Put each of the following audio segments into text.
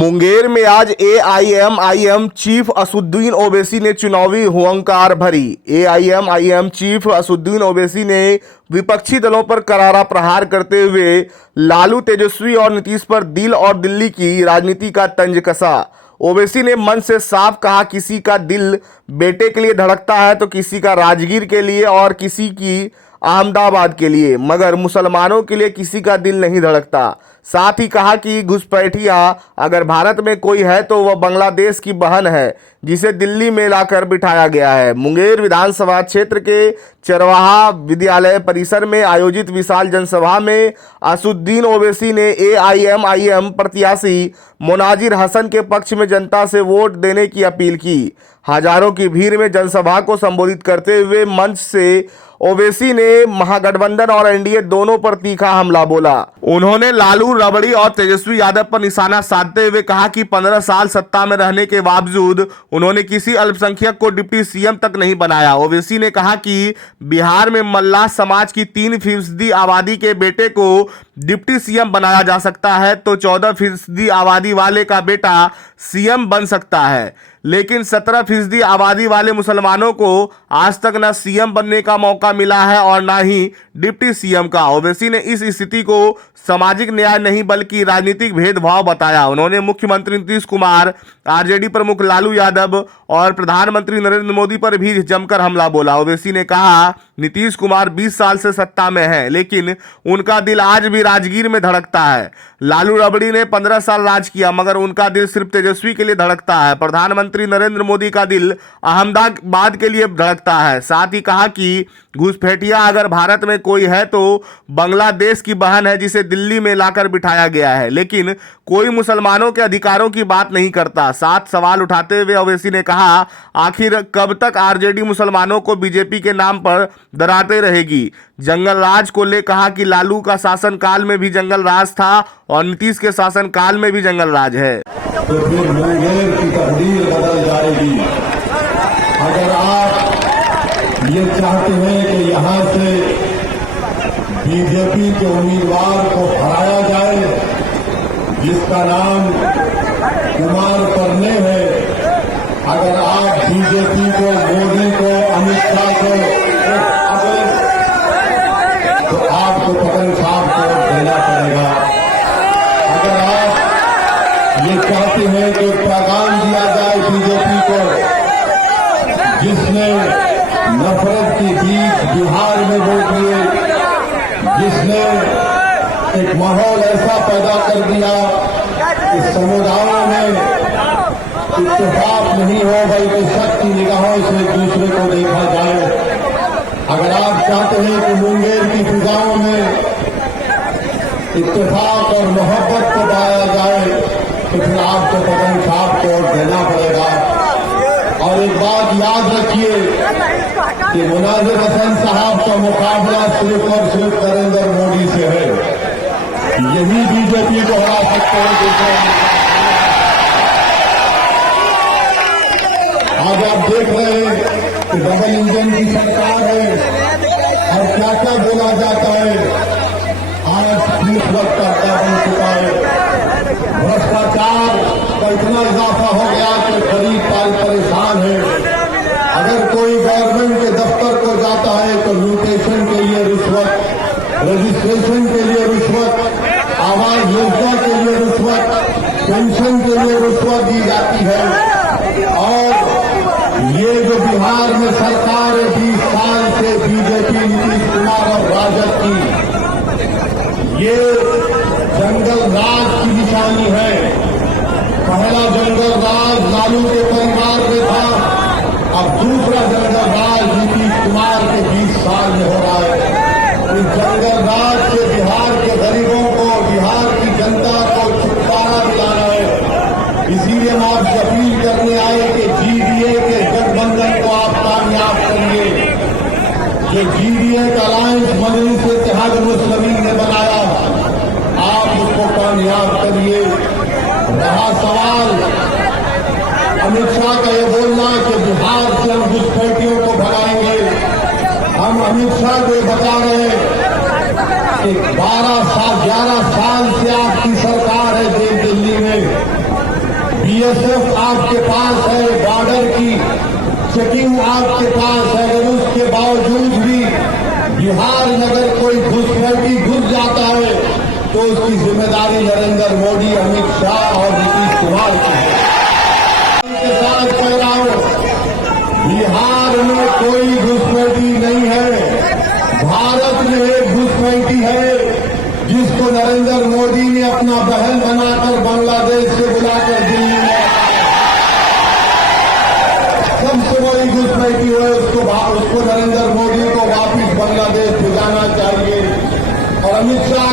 मुंगेर में आज AIMIM chief Asaduddin Owaisi ने चुनावी हुंकार भरी। एआईएमआईएम चीफ असदुद्दीन ओवैसी ने विपक्षी दलों पर करारा प्रहार करते हुए लालू, तेजस्वी और नीतीश पर दिल और दिल्ली की राजनीति का तंज कसा। ओवैसी ने मन से साफ कहा, किसी का दिल बेटे के लिए धड़कता है तो किसी का राजगीर के लिए और किसी की अहमदाबाद के लिए, मगर मुसलमानों के लिए किसी का दिल नहीं धड़कता। साथ ही कहा कि घुसपैठिया अगर भारत में कोई है तो वह बांग्लादेश की बहन है जिसे दिल्ली में लाकर बिठाया गया है। मुंगेर विधानसभा क्षेत्र के चरवाहा विद्यालय परिसर में आयोजित विशाल जनसभा में असदुद्दीन ओवैसी ने एआईएमआईएम प्रत्याशी मोनाजिर हसन के पक्ष में जनता से वोट देने की अपील की। हजारों की भीड़ में जनसभा को संबोधित करते हुए मंच से ओवैसी ने महागठबंधन और एनडीए दोनों पर तीखा हमला बोला। उन्होंने लालू, रबड़ी और तेजस्वी यादव पर निशाना साधते हुए कहा कि 15 साल सत्ता में रहने के बावजूद उन्होंने किसी अल्पसंख्यक को डिप्टी सीएम तक नहीं बनाया। ओवैसी ने कहा कि बिहार में मल्लाह समाज की 3% आबादी के बेटे को डिप्टी सीएम बनाया जा सकता है तो 14% आबादी वाले का बेटा सीएम बन सकता है, लेकिन 17% आबादी वाले मुसलमानों को आज तक न सीएम बनने का मौका मिला है और न ही डिप्टी सीएम का। ओवैसी ने इस स्थिति को सामाजिक न्याय नहीं बल्कि राजनीतिक भेदभाव बताया। उन्होंने मुख्यमंत्री नीतीश कुमार, आरजेडी प्रमुख लालू यादव और प्रधानमंत्री नरेंद्र मोदी पर भी जमकर हमला बोला। ओवैसी ने कहा, नीतीश कुमार 20 साल से सत्ता में है लेकिन उनका दिल आज भी राजगीर में धड़कता है। लालू, रबड़ी ने 15 साल राज किया मगर उनका दिल सिर्फ तेजस्वी के लिए धड़कता है। प्रधानमंत्री नरेंद्र मोदी का दिल अहमदाबाद के लिए धड़कता है। साथ ही कहा कि घुसपैठिया अगर भारत में कोई है तो बांग्लादेश की बहन है जिसे दिल्ली में लाकर बिठाया गया है, लेकिन कोई मुसलमानों के अधिकारों की बात नहीं करता। साथ सवाल उठाते हुए ओवैसी ने कहा, आखिर कब तक आरजेडी मुसलमानों को बीजेपी के नाम पर डराते रहेगी। जंगल राज को ले कहा कि लालू का शासन काल में भी जंगल राज था और नीतीश के शासन काल में भी जंगल राज है। तो फिर मुंगेर की तकदीर बदल जाएगी। अगर आप ये चाहते हैं कि यहाँ से बीजेपी के उम्मीदवार को हराया जाए जिसका नाम कुमार करने है, अगर आप बीजेपी को, मोदी को, अमित शाह को तो आपको पकड़ साहब को देना पड़ेगा। अगर आप ये चाहते हैं कि पैगाम दिया जाए बीजेपी को जिसने नफरत की बीज बिहार में वोट लिए, जिसने एक माहौल ऐसा पैदा कर दिया कि समुदायों में इत्तेफाक नहीं हो बल्कि शक की निगाहों से एक दूसरे को देखा जाए। अगर आप चाहते हैं कि मुंगेर की फिजाओं में इत्तेफाक और मोहब्बत को पाया जाए तो फिर आपको पवन साहब को वोट देना पड़ेगा। और एक बात याद रखिए कि मोनाजिर हसन साहब का मुकाबला सिर्फ और सिर्फ नरेंद्र मोदी से है। यही बीजेपी को हरा सकते हैं। आज आप देख रहे हैं कि डबल इंजन की सरकार है और क्या क्या बोला जाता है। आज 20 वक्त का क्या बन चुका है। भ्रष्टाचार का इतना इजाफा हो गया कि गरीब पाल परेशान है। अगर कोई गवर्नमेंट के दफ्तर को जाता है तो म्यूटेशन के लिए रिश्वत, रजिस्ट्रेशन के लिए रिश्वत, आवास योजना के लिए रिश्वत, पेंशन के लिए रिश्वत दी जाती है। और ये जो बिहार में सरकार है 20 साल से बीजेपी, नीतीश कुमार और राजद की, ये जंगल राज की निशानी है। पहला जंगल राज लालू के परिवार में था, अब दूसरा जंगल राज नीतीश कुमार के 20 साल में हो रहा है। इस जंगल राज से बिहार के गरीबों को, बिहार की जनता को छुटकारा दिलाना है। इसीलिए हम आपसे अपील करने आए कि जीडीए के गठबंधन को आप कामयाब करिए। जो जीडीए का अलायंस मजलिस इत्तेहाद मुस्लिमीन ने बनाया, आप उसको कामयाब करिए। रहा सवाल अमित शाह का ये बोलना कि बिहार से हम घुसपैठियों को भगाएंगे, हम अमित शाह को ये बता रहे हैं कि 11 साल से आपकी सरकार है दिल्ली में। बीएसएफ आपके पास है, बॉर्डर की चेकिंग आपके पास है, अगर उसके बावजूद भी बिहार में अगर कोई घुसपैठी घुस जाता है तो उसकी जिम्मेदारी नरेंद्र मोदी, अमित शाह और नीतीश कुमार की है। के साथ कह रहा हूं, बिहार में कोई घुसपैठी नहीं है, भारत में एक घुसपैठी है जिसको नरेंद्र मोदी ने अपना बहन बनाकर बांग्लादेश से बुलाकर दिल्ली में सबसे बड़ी घुसपैठी है। उसको नरेंद्र मोदी को वापिस बांग्लादेश भिजाना चाहिए। और अमित शाह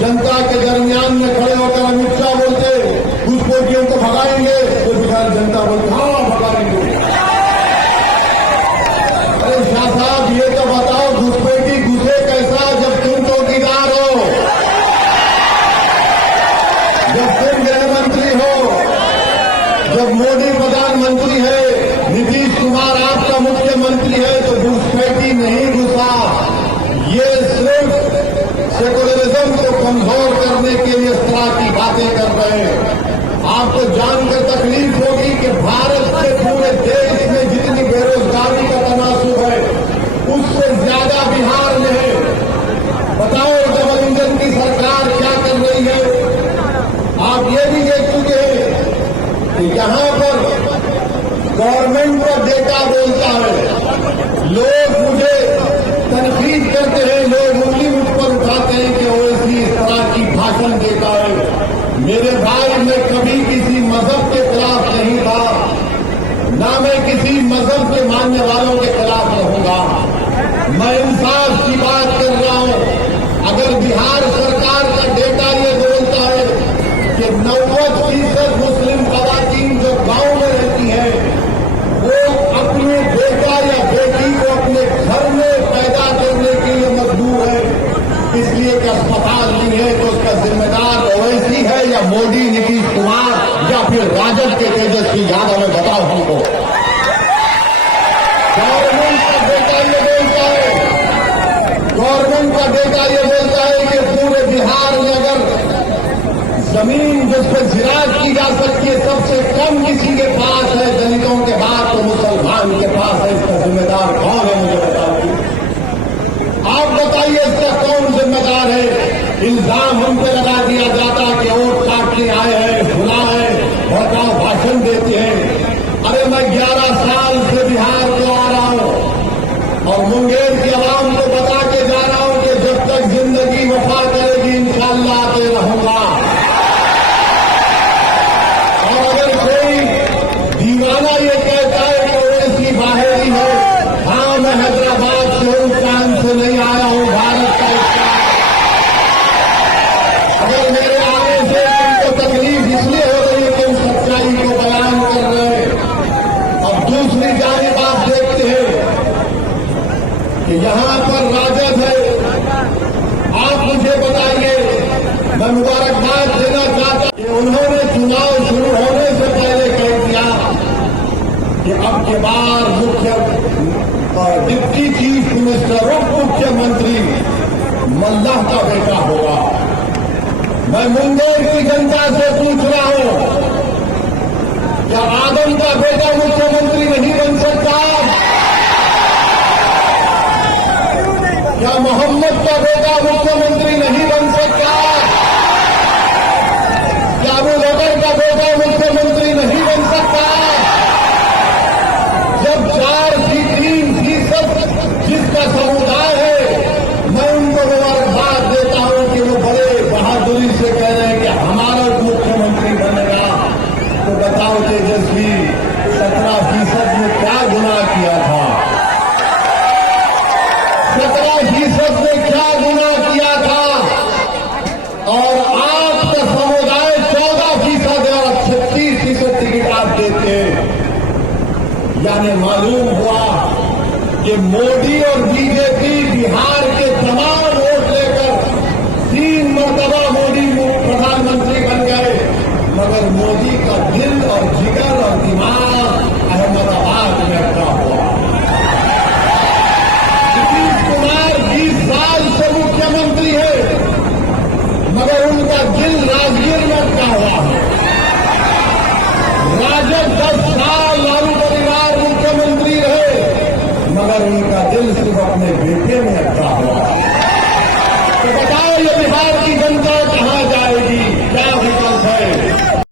जनता के दरमियान में खड़े होकर अमित शाह बोलते घुसपैठियों को भगाएंगे, तो बिहार जनता बोलती हाँ भगाएंगे। अरे शाह साहब ये तो बताओ घुसपैठी घुसे कैसा जब तुम चौकीदार हो, जब तुम गृह मंत्री हो, जब मोदी प्रधानमंत्री है, नीतीश कुमार आपका मुख्यमंत्री है, तो घुसपैठी नहीं घुसा। ये सिर्फ सेकुलरिज्म को कमजोर करने के लिए इस तरह की बातें कर रहे हैं। आपको जानकर तकलीफ होगी कि भारत के पूरे देश में जितनी बेरोजगारी का तनासुब है उससे ज्यादा बिहार में है। बताओ डबल इंजन की सरकार क्या कर रही है। आप ये भी देख चुके हैं कि यहां पर गवर्नमेंट का डेटा बोलता है, लोग मुझे तनकीद करते हैं, लोग उंगली मुझ पर उठाते हैं कि ओवैसी इस तरह की भाषण देता है। मेरे भाई, मैं कभी किसी मजहब के खिलाफ नहीं था, ना मैं किसी मजहब के मानने वालों के खिलाफ रहूंगा। मैं इंसाफ की बात कर रहा हूं। अगर बिहार सरकार का डेटा ये बोलता है कि 90% मुस्लिम खवातीन जो गांव में रहती है वो अपने बेटा या बेटी को अपने घर में पैदा करने के लिए मजबूर है, इसलिए कि अस्पताल नहीं है, तो उसका जिम्मेदार ओवैसी है या मोदी, नीतीश कुमार या फिर राजद के तेजस्वी यादव है। बताओ हमको। गवर्नमेंट का डेटा ये बोलता है, गवर्नमेंट का डेटा ये बोलता है कि पूरे बिहार में अगर जमीन जिस पर जिरात की जा सकती है सबसे कम किसी के पास है, दलितों के बाद तो मुसलमान के पास है। इसका जिम्मेदार कौन है मुझे बताइए। आप बताइए इसका कौन जिम्मेदार है। इल्जाम हम पे लगा दिया जाता कि वोट काटने आए हैं, भुला है, भड़काऊ भाषण देते हैं। अरे मैं 11 साल से बिहार को आ रहा हूं और मुंगेर की आवाम को बता के जा रहा हूं कि जब तक जिंदगी वफा करेगी इंशाअल्लाह आते रहूंगा। और अगर कोई दीवाना ये कहता है कि ओवैसी बाहरी है, हाँ मैं हैदराबाद से हूं, चांद से नहीं आया हूं, भारत का हिस्सा। अगर मेरे आने से उनको तकलीफ इसलिए हो रही है कि उन सच्चाई को बयान कर रहे हैं। अब दूसरी जानिब आप देखते हैं कि यहां पर राजद है। आप मुझे बताइए, मैं मुबारकबाद देना चाहता हूं कि उन्होंने चुनाव शुरू होने से पहले कह दिया कि अब के बाद डिप्टी चीफ मिनिस्टर, उप मुख्यमंत्री मल्लाह का बेटा होगा। मैं मुंगेर की जनता से पूछ रहा हूं, क्या आदम का बेटा मुख्यमंत्री नहीं बन सकता? क्या मोहम्मद का बेटा मुख्यमंत्री नहीं बन सकता? क्या अबू बकर का बेटा मुख्यमंत्री नहीं बन सकता? जब 4-3% जिसका समुदाय है, मैं उनको मुबारकबाद देता हूं कि वो बड़े बहादुरी से कह रहे हैं कि हमारा मुख्यमंत्री बनेगा। तो बताओ तेजस्वी, 17% ने क्या गुनाह किया था? 17% ने क्या गुनाह किया था? और आपका समुदाय 14% है और 36% टिकट आप देते हैं। यानी मालूम हुआ कि मोदी और बीजेपी बिहार के तमाम वोट लेकर 3 मरतबा मोदी प्रधानमंत्री बन गए, मगर मोदी का दिल और जिगर और दिमाग